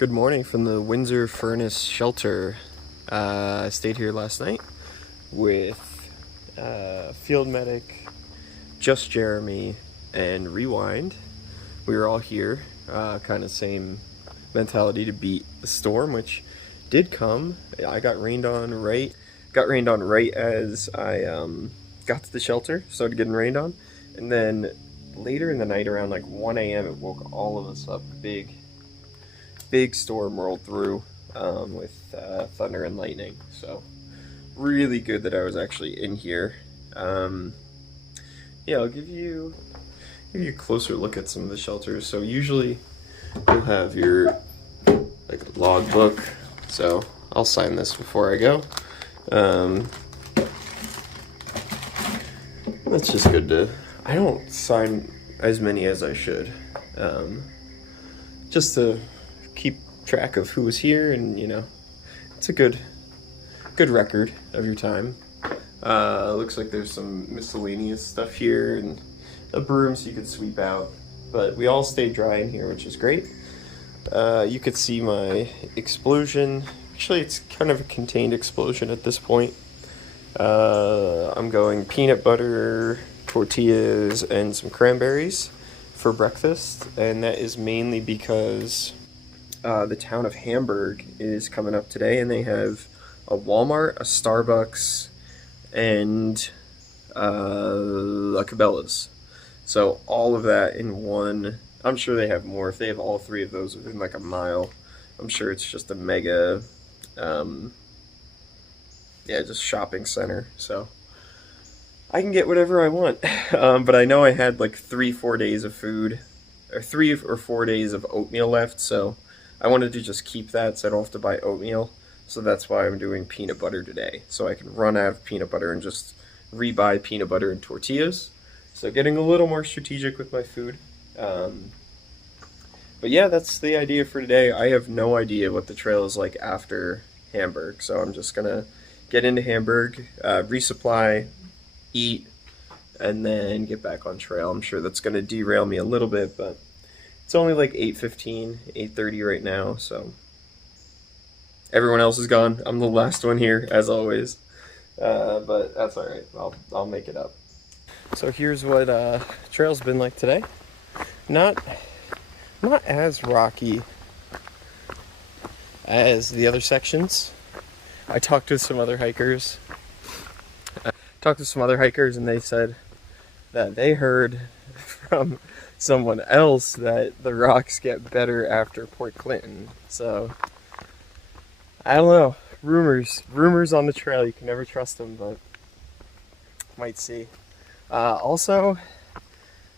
Good morning from the Windsor Furnace Shelter. I stayed here last night with Field Medic, Just Jeremy, and Rewind. We were all here, kind of same mentality to beat the storm, which did come. I got rained on right as I got to the shelter, started getting rained on, and then later in the night around like 1 a.m. it woke all of us up. Big storm rolled through with thunder and lightning, so really good that I was actually in here. Yeah, I'll give you a closer look at some of the shelters. So usually you'll have your like log book, so I'll sign this before I go. That's just good to, I don't sign as many as I should, just to keep track of who was here, and you know, it's a good record of your time. Looks like there's some miscellaneous stuff here and a broom so you could sweep out, but we all stayed dry in here, which is great. You could see my explosion. Actually, it's kind of a contained explosion at this point. I'm going peanut butter, tortillas, and some cranberries for breakfast, and that is mainly because the town of Hamburg is coming up today, and they have a Walmart, a Starbucks, and a Cabela's. So all of that in one. I'm sure they have more. If they have all three of those within like a mile, I'm sure it's just a mega, just shopping center. So I can get whatever I want. But I know I had like 3-4 days of food, or 3 or 4 days of oatmeal left, so I wanted to just keep that so I don't have to buy oatmeal. So that's why I'm doing peanut butter today, so I can run out of peanut butter and just rebuy peanut butter and tortillas. So getting a little more strategic with my food. But yeah, that's the idea for today. I have no idea what the trail is like after Hamburg, so I'm just gonna get into Hamburg, resupply, eat, and then get back on trail. I'm sure that's gonna derail me a little bit, but it's only like 8:15, 8:30 right now, so everyone else is gone. I'm the last one here, as always, but that's all right. I'll make it up. So here's what trail's been like today. Not as rocky as the other sections. I talked to some other hikers. And they said that they heard from someone else that the rocks get better after Port Clinton. So I don't know. Rumors on the trail. You can never trust them, but might see. Also,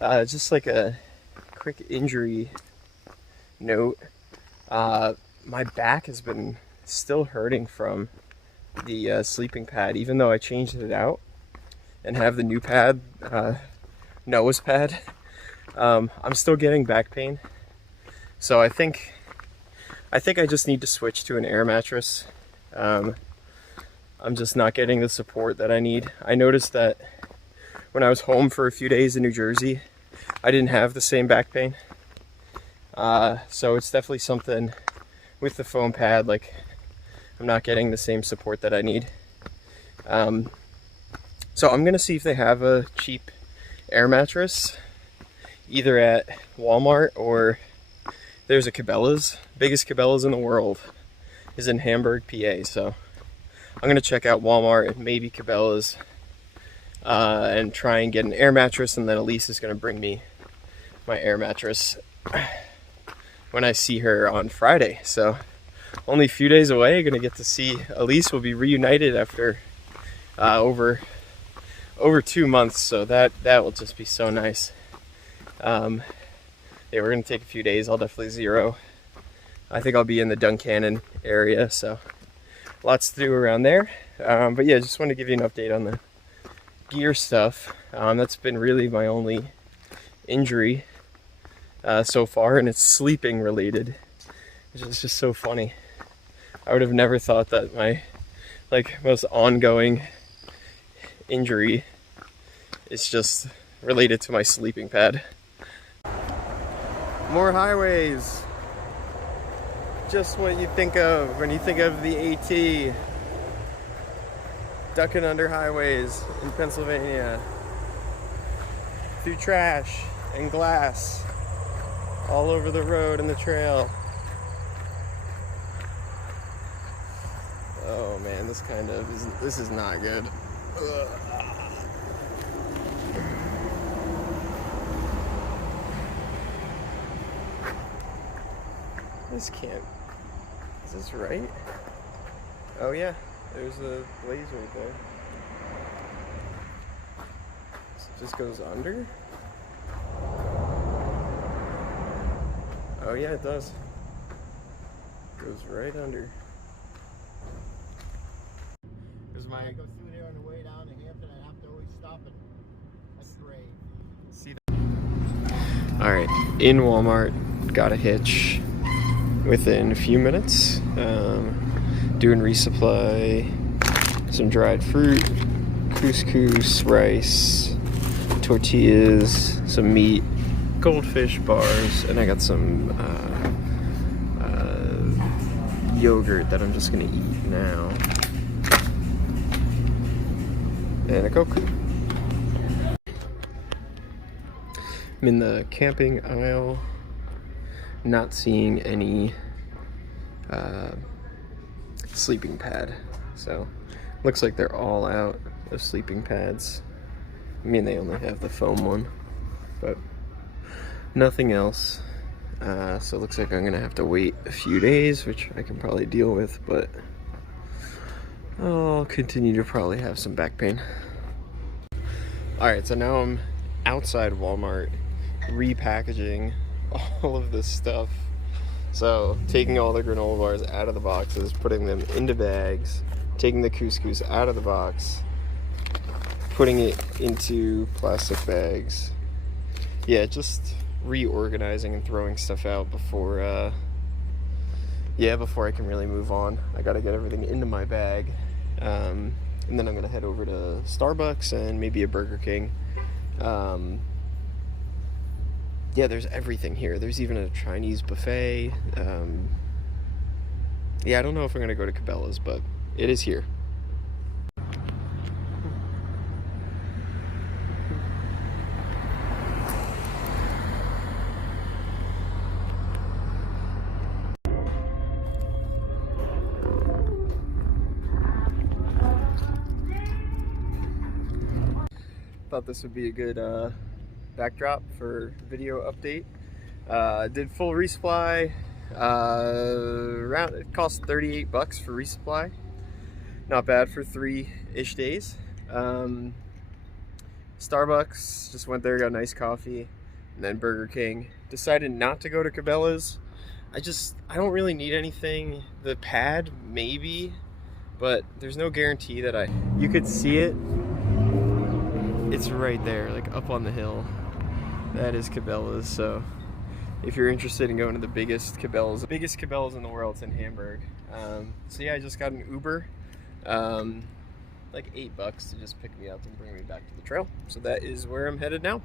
just like a quick injury note. My back has been still hurting from the sleeping pad, even though I changed it out and have the new pad, Noah's pad. I'm still getting back pain, so I think I just need to switch to an air mattress. I'm just not getting the support that I need. I noticed that when I was home for a few days in New Jersey, I didn't have the same back pain. So it's definitely something with the foam pad, like I'm not getting the same support that I need. So I'm gonna see if they have a cheap air mattress, either at Walmart or there's a Cabela's. Biggest Cabela's in the world is in Hamburg, PA. So I'm gonna check out Walmart and maybe Cabela's, and try and get an air mattress, and then Elise is gonna bring me my air mattress when I see her on Friday. So only a few days away, gonna get to see Elise. We'll be reunited after over 2 months, so that will just be so nice. Yeah, we're gonna take a few days. I'll definitely zero. I think I'll be in the Duncannon area, so lots to do around there. But yeah, just wanted to give you an update on the gear stuff. That's been really my only injury so far, and it's sleeping related, which is just so funny. I would have never thought that my most ongoing injury is just related to my sleeping pad. More highways. just what you think of when you think of the AT. Ducking under highways in Pennsylvania. Through trash and glass. All over the road and the trail. Oh man, this is not good. Ugh. This can't. Is this right? Oh yeah, there's a blaze right there. It just goes under? Oh yeah, it does. Goes right under. Because I go through there on the way down to Hampton, I have to always stop and spray. See that? Alright, in Walmart, got a hitch within a few minutes. Doing resupply, some dried fruit, couscous, rice, tortillas, some meat, goldfish bars, and I got some yogurt that I'm just gonna eat now. And a Coke. I'm in the camping aisle, not seeing any sleeping pad. So looks like they're all out of sleeping pads. I mean, they only have the foam one, but nothing else. So it looks like I'm gonna have to wait a few days, which I can probably deal with, but I'll continue to probably have some back pain. Alright, so now I'm outside Walmart repackaging all of this stuff. So taking all the granola bars out of the boxes, putting them into bags, taking the couscous out of the box, putting it into plastic bags. Yeah, just reorganizing and throwing stuff out before before I can really move on. I gotta get everything into my bag. And then I'm gonna head over to Starbucks and maybe a Burger King. Yeah, there's everything here. There's even a Chinese buffet. Yeah, I don't know if I'm gonna go to Cabela's, but it is here. Thought this would be a good backdrop for video update. Did full resupply. It cost $38 for resupply. Not bad for 3-ish days. Starbucks, just went there, got a nice coffee, and then Burger King. Decided not to go to Cabela's. I don't really need anything. The pad, maybe, but there's no guarantee that you could see it. It's right there, like up on the hill. That is Cabela's, so if you're interested in going to the biggest Cabela's in the world, it's in Hamburg. So yeah, I just got an Uber, like $8 to just pick me up and bring me back to the trail. So that is where I'm headed now.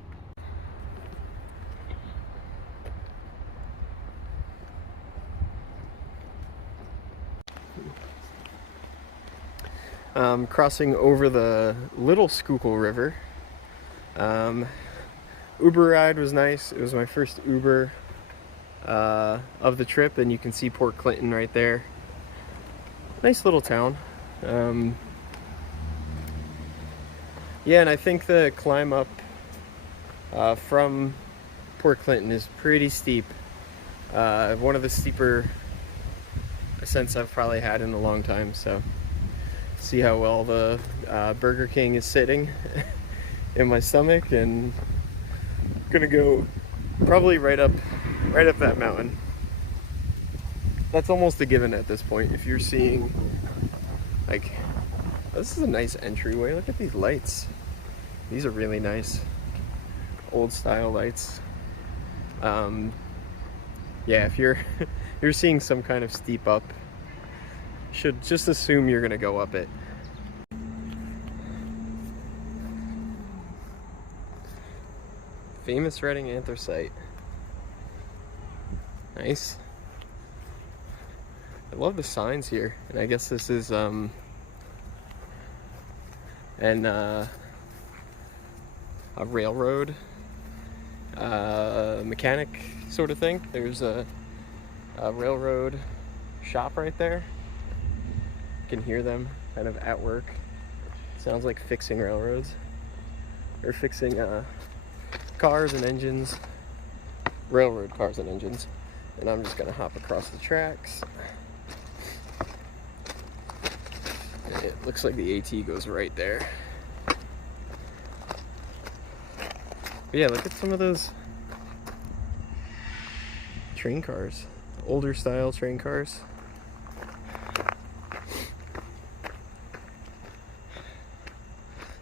Crossing over the Little Schuylkill River. Uber ride was nice. It was my first Uber of the trip, and you can see Port Clinton right there. Nice little town. Yeah, and I think the climb up from Port Clinton is pretty steep. One of the steeper ascents I've probably had in a long time, so see how well the Burger King is sitting in my stomach, and gonna go probably right up that mountain. That's almost a given at this point. If you're seeing, like, this is a nice entryway. Look at these lights. These are really nice, old style lights. Yeah, if you're seeing some kind of steep up, should just assume you're gonna go up it. Famous Redding anthracite. Nice. I love the signs here, and I guess this is an a railroad mechanic sort of thing. There's a railroad shop right there. You can hear them kind of at work. Sounds like fixing railroads or fixing cars and engines, railroad cars and engines. And I'm just gonna hop across the tracks. And it looks like the AT goes right there. But yeah, look at some of those train cars, older style train cars.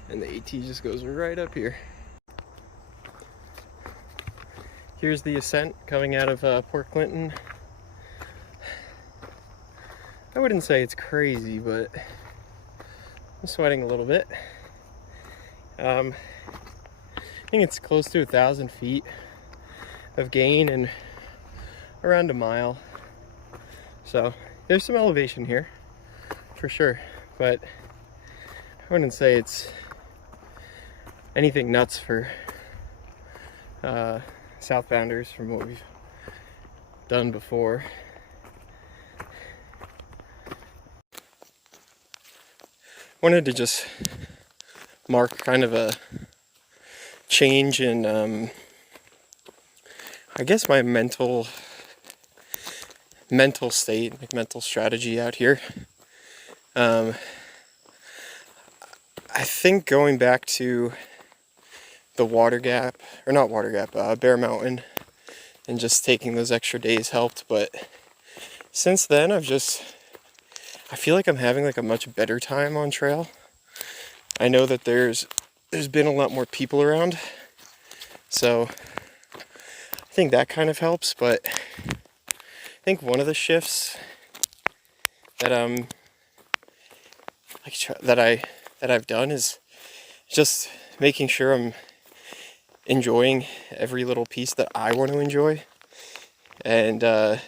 And the AT just goes right up here. Here's the ascent coming out of Port Clinton. I wouldn't say it's crazy, but I'm sweating a little bit. I think it's close to 1,000 feet of gain and around a mile. So there's some elevation here for sure, but I wouldn't say it's anything nuts for southbounders from what we've done before. Wanted to just mark kind of a change in I guess my mental state, like mental strategy out here. I think going back to the water gap, or not water gap, Bear Mountain, and just taking those extra days helped. But since then, I feel like I'm having like a much better time on trail. I know that there's been a lot more people around, so I think that kind of helps. But I think one of the shifts that I've done is just making sure I'm enjoying every little piece that I want to enjoy, and yeah,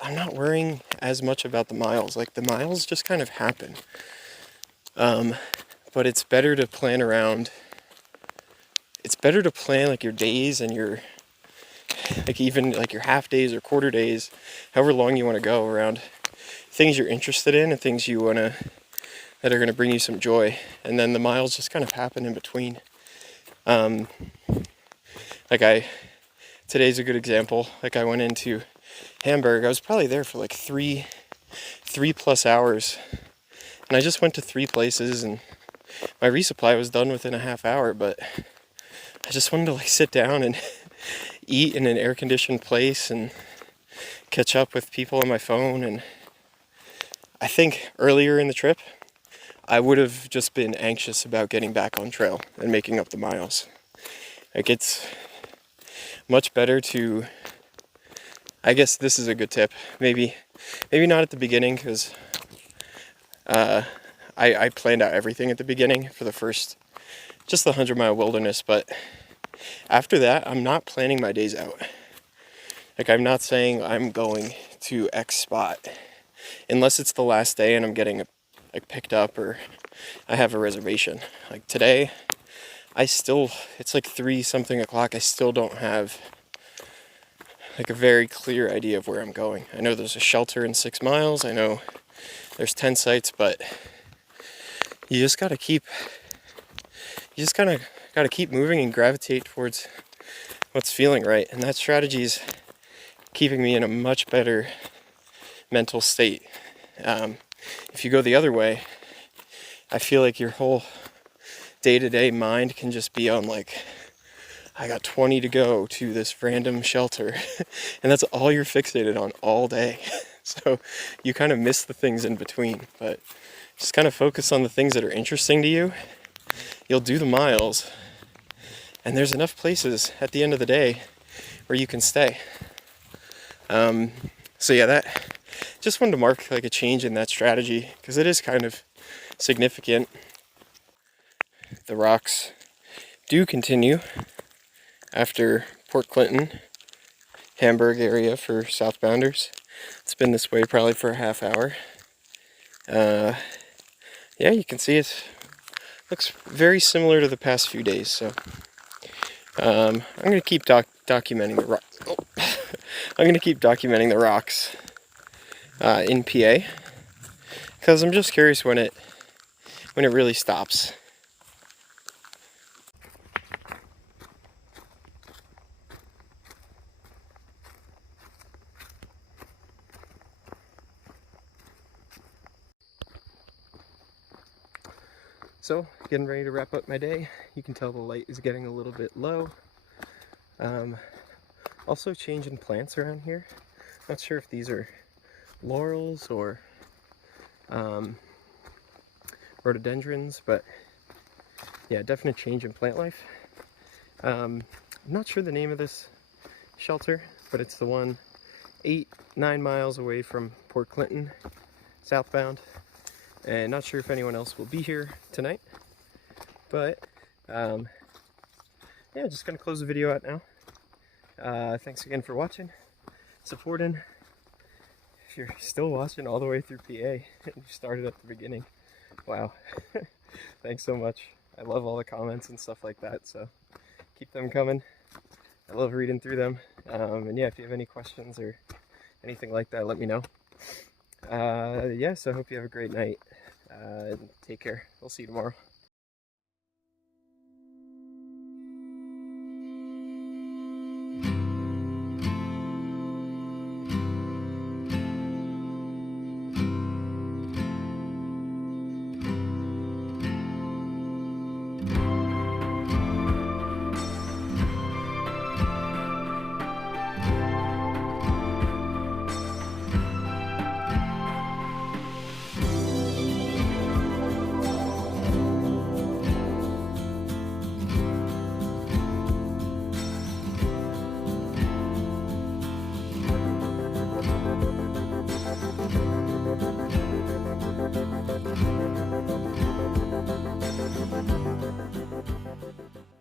I'm not worrying as much about the miles. Like the miles just kind of happen, but it's better to plan around. It's better to plan like your days and your like even like your half days or quarter days, however long you want to go, around things you're interested in and things you want to that are going to bring you some joy, and then the miles just kind of happen in between. Today's a good example. Like I went into Hamburg. I was probably there for like three plus hours, and I just went to 3 places, and my resupply was done within a half hour. But I just wanted to like sit down and eat in an air-conditioned place and catch up with people on my phone. And I think earlier in the trip, I would have just been anxious about getting back on trail and making up the miles. Like it's much better to, I guess this is a good tip. Maybe not at the beginning, because I planned out everything at the beginning for the first, just the 100-mile wilderness. But after that, I'm not planning my days out. Like I'm not saying I'm going to X spot unless it's the last day and I'm getting like picked up or I have a reservation. Like today, it's like 3-something o'clock. I still don't have like a very clear idea of where I'm going. I know there's a shelter in 6 miles. I know there's 10 sites, but you just kind of gotta keep moving and gravitate towards what's feeling right. And that strategy is keeping me in a much better mental state. If you go the other way, I feel like your whole day-to-day mind can just be on like, I got 20 to go to this random shelter, and that's all you're fixated on all day. So you kind of miss the things in between, but just kind of focus on the things that are interesting to you. You'll do the miles, and there's enough places at the end of the day where you can stay. So yeah, that just wanted to mark like a change in that strategy, because it is kind of significant. The rocks do continue after Port Clinton, Hamburg area for southbounders. It's been this way probably for a half hour. Yeah, you can see it looks very similar to the past few days. So I'm gonna keep documenting the rocks. Oh. I'm gonna keep documenting the rocks in PA because I'm just curious when it really stops. So, getting ready to wrap up my day. You can tell the light is getting a little bit low. Also changing plants around here. Not sure if these are laurels or rhododendrons, but yeah, definite change in plant life. I'm not sure the name of this shelter, but it's the one 8-9 miles away from Port Clinton, southbound. And not sure if anyone else will be here tonight, but yeah, just gonna close the video out now. Thanks again for watching, supporting. If you're still watching all the way through PA and you started at the beginning, wow. Thanks so much. I love all the comments and stuff like that, so keep them coming. I love reading through them. And yeah, if you have any questions or anything like that, let me know. Yeah, so I hope you have a great night. Take care. We'll see you tomorrow.